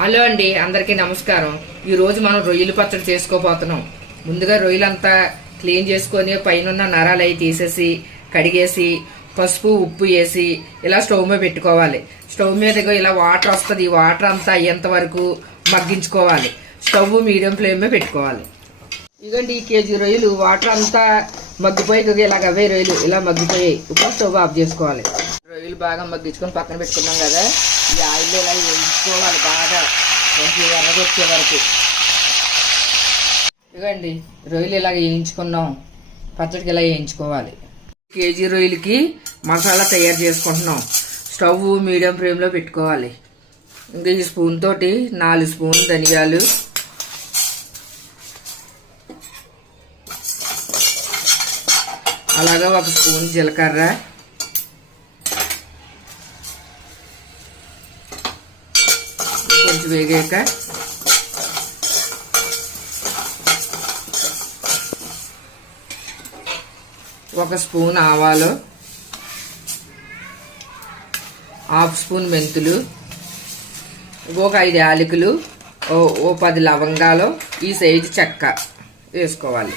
Hello అండి, అందరికీ నమస్కారం. ఈ రోజు మనం రొయ్యల పచ్చడి చేసుకోబోతున్నాం. ముందుగా రొయ్యలంతా క్లీన్ చేసుకొని పైన నరాలు అవి తీసేసి కడిగేసి పసుపు ఉప్పు వేసి ఇలా స్టవ్ మీద పెట్టుకోవాలి. స్టవ్ మీద ఇలా వాటర్ వస్తుంది. ఈ వాటర్ అంతా అయ్యేంత వరకు మగ్గించుకోవాలి. స్టవ్ మీడియం ఫ్లేమ్ మీద పెట్టుకోవాలి. ఇదిగోండి, ఈ కేజీ రొయ్యలు వాటర్ అంతా మగ్గిపోయి ఇలాగ అవే రొయ్యలు ఇలా మగ్గిపోయాయి. ఇప్పుడు స్టవ్ ఆఫ్ చేసుకోవాలి. రొయ్యలు బాగా మగ్గించుకొని పక్కన పెట్టుకున్నాం కదా, ఈ ఆయిల్ ఇలా వేయించుకోవాలి బాగా కొంచెం ఎర్రగొచ్చే వరకు. ఇదిగోండి, రొయ్యలు ఇలా వేయించుకున్నాం. పచ్చడికి ఇలా వేయించుకోవాలి. కేజీ రొయ్యలకి మసాలా తయారు చేసుకుంటున్నాం. స్టవ్ మీడియం ఫ్లేమ్లో పెట్టుకోవాలి. ఇంకా ఈ స్పూన్ తోటి 4 స్పూన్లు ధనియాలు, అలాగా 1 స్పూన్ జీలకర్ర, కొంచెం వేగాక 1 స్పూన్ ఆవాలు, 1/2 స్పూన్ మెంతులు, ఒక 5 యాలకులు, ఓ 10 లవంగాలు, ఈ సైజు చెక్క వేసుకోవాలి.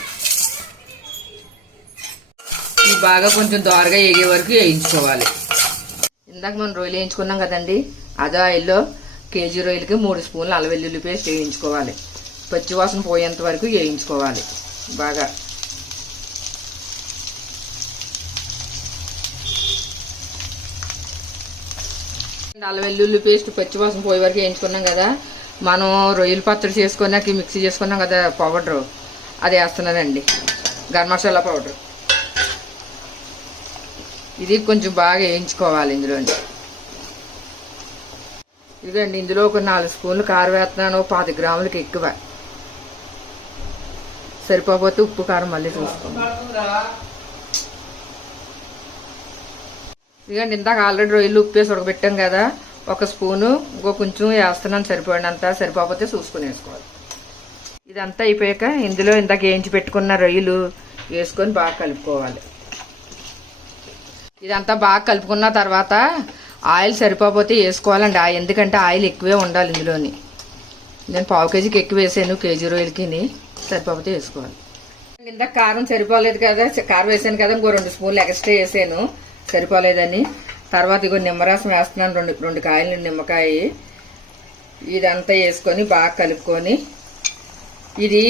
ఇవి బాగా కొంచెం దోరగా వేగే వరకు వేయించుకోవాలి. ఇందాక మనం రొయ్యలు వేయించుకున్నాం కదండి, అదే ఆయిల్లో కేజీ రొయ్యలకి 3 స్పూన్లు అల్లం వెల్లుల్లి పేస్ట్ వేయించుకోవాలి. పచ్చివాసన పోయేంత వరకు వేయించుకోవాలి బాగా. అల్లం వెల్లుల్లి పేస్ట్ పచ్చివాసన పోయే వరకు వేయించుకున్నాం కదా, మనం రొయ్యలు పచ్చడి చేసుకున్నాక మిక్సీ చేసుకున్నాం కదా పౌడరు, అది వేస్తున్నానండి. గరం మసాలా పౌడర్. ఇది కొంచెం బాగా వేయించుకోవాలి. ఇదండి, ఇందులో ఒక 4 స్పూన్లు కారం వేస్తున్నాను. 10 గ్రాములకి ఎక్కువ సరిపోతే ఉప్పు కారం మళ్ళీ చూసుకోండి. ఇదిగండి, ఇందాక ఆల్రెడీ రొయ్యలు ఉప్పు వేసి ఉడకబెట్టాం కదా, 1 స్పూను ఇంకో కొంచెం వేస్తున్నాను. సరిపోయినంత, సరిపోతే చూసుకుని వేసుకోవాలి. ఇదంతా అయిపోయాక ఇందులో ఇందాక వేయించి పెట్టుకున్న రొయ్యలు వేసుకొని బాగా కలుపుకోవాలి. ఇదంతా బాగా కలుపుకున్న తర్వాత ఆయిల్ సరిపోతే వేసుకోవాలండి. ఎందుకంటే ఆయిల్ ఎక్కువే ఉండాలి ఇందులోని. నేను 1/2 కేజీకి ఎక్కువ వేసాను, కేజీ రొయ్యలకి సరిపోతే వేసుకోవాలి. ఇందాక కారం సరిపోలేదు కదా, కారం వేసాను కదా, ఇంకో 2 స్పూన్లు ఎక్స్ట్రా వేసాను సరిపోలేదని. తర్వాత ఇగో నిమ్మరసం వేస్తున్నాను, 2 కాయలు నిమ్మకాయ. ఇదంతా వేసుకొని బాగా కలుపుకొని, ఇది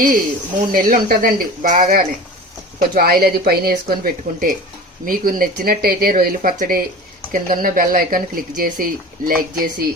3 నెలలు ఉంటుందండి బాగానే. కొంచెం ఆయిల్ అది పైన వేసుకొని పెట్టుకుంటే. మీకు నచ్చినట్టయితే రొయ్యల పచ్చడి కింద ఉన్న బెల్ ఐకాన్ క్లిక్ చేసి లైక్ చేసి